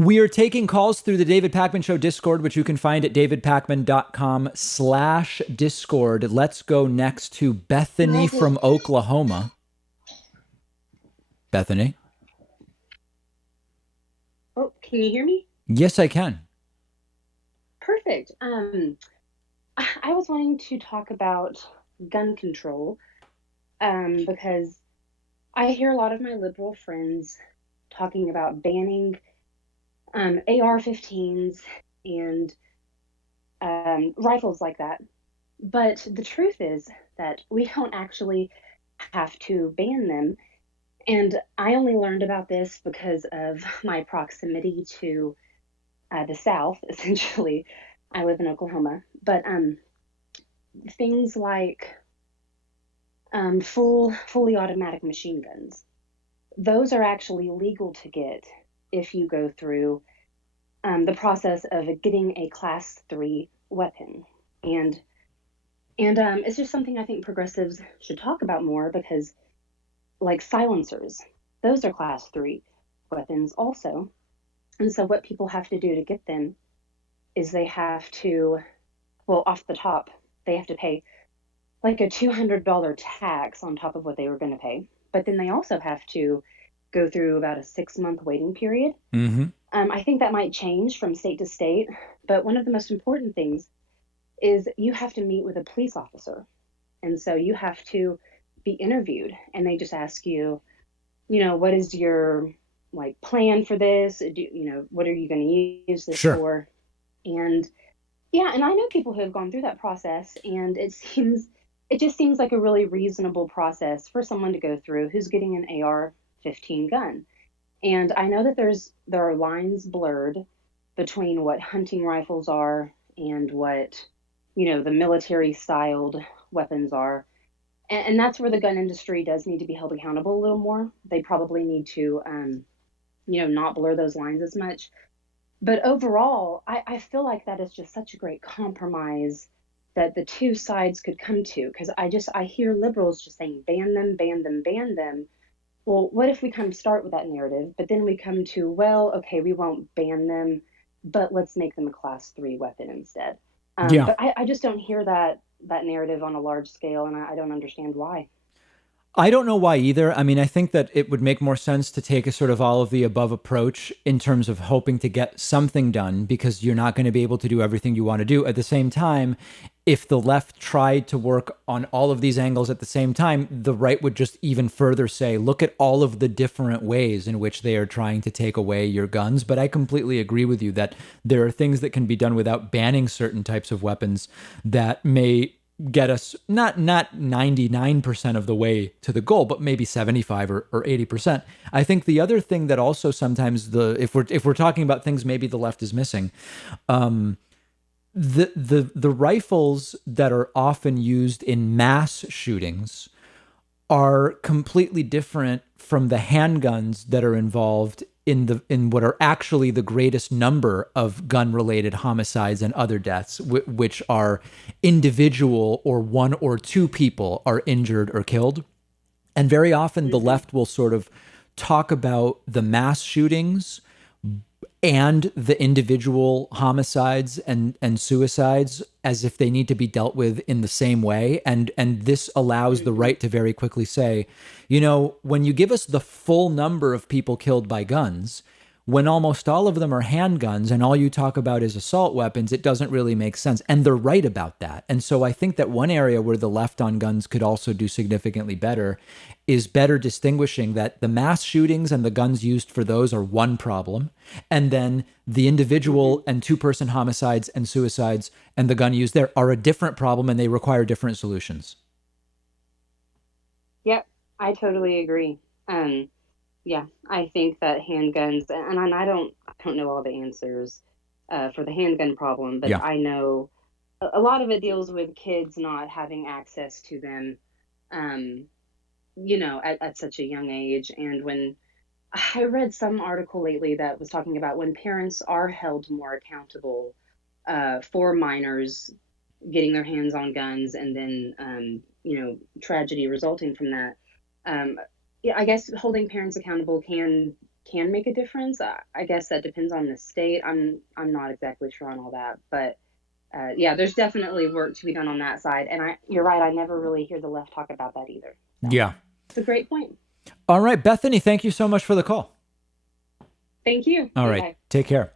We are taking calls through the David Pakman Show Discord, which you can find at davidpakman.com/Discord. Let's go next to Bethany from Oklahoma. Bethany? Oh, can you hear me? Yes, I can. Perfect. I was wanting to talk about gun control, because I hear a lot of my liberal friends talking about banning AR-15s and rifles like that. But the truth is that we don't actually have to ban them. And I only learned about this because of my proximity to the South, essentially. I live in Oklahoma. But things like fully automatic machine guns, those are actually legal to get if you go through the process of getting a class 3 weapon. And it's just something I think progressives should talk about more because, like silencers, those are class 3 weapons also. And so, what people have to do to get them is they have to, well, off the top, they have to pay like a $200 tax on top of what they were going to pay. But then they also have to go through about a 6 month waiting period. Mm-hmm. I think that might change from state to state, but one of the most important things is you have to meet with a police officer. And so you have to be interviewed, and they just ask you, what is your like plan for this? What are you going to use this Sure. for? And yeah, and I know people who have gone through that process, and it just seems like a really reasonable process for someone to go through who's getting an AR-15 gun. And I know that there are lines blurred between what hunting rifles are and what, the military styled weapons are. And that's where the gun industry does need to be held accountable a little more. They probably need to, not blur those lines as much. But overall, I feel like that is just such a great compromise that the two sides could come to. Because I hear liberals just saying ban them, ban them, ban them. Well, what if we kind of start with that narrative, but then we come to, well, okay, we won't ban them, but let's make them a class 3 weapon instead. Yeah. But I just don't hear that narrative on a large scale, and I don't understand why. I don't know why either. I mean, I think that it would make more sense to take a sort of all of the above approach in terms of hoping to get something done because you're not going to be able to do everything you want to do. At the same time, if the left tried to work on all of these angles at the same time, the right would just even further say, look at all of the different ways in which they are trying to take away your guns. But I completely agree with you that there are things that can be done without banning certain types of weapons that may get us not 99% of the way to the goal, but maybe 75 or 80%. I think the other thing that also sometimes if we're talking about things maybe the left is missing, the rifles that are often used in mass shootings are completely different from the handguns that are involved in what are actually the greatest number of gun related homicides and other deaths, which are individual or one or two people are injured or killed. And very often the Hmm. left will sort of talk about the mass shootings and the individual homicides and suicides as if they need to be dealt with in the same way, and this allows the Hmm. right to very quickly say, when you give us the full number of people killed by guns, when almost all of them are handguns and all you talk about is assault weapons, it doesn't really make sense. And they're right about that. And so I think that one area where the left on guns could also do significantly better is better distinguishing that the mass shootings and the guns used for those are one problem. And then the Hmm. individual and two-person homicides and suicides and the gun used there are a different problem and they require different solutions. Yep, I totally agree. Um, yeah, I think that handguns, and I don't know all the answers for the handgun problem, but Yeah. I know a lot of it deals with kids not having access to them, um, at such a young age. And when I read some article lately that was talking about when parents are held more accountable for minors getting their hands on guns, and then tragedy resulting from that. Um, yeah, I guess holding parents accountable can can make a difference. I guess that depends on the state. I'm not exactly sure on all that, but yeah, there's definitely work to be done on that side. And you're right. I never really hear the left talk about that either. So Yeah. it's a great point. All right, Bethany, thank you so much for the call. Thank you. All right. Bye. Take care.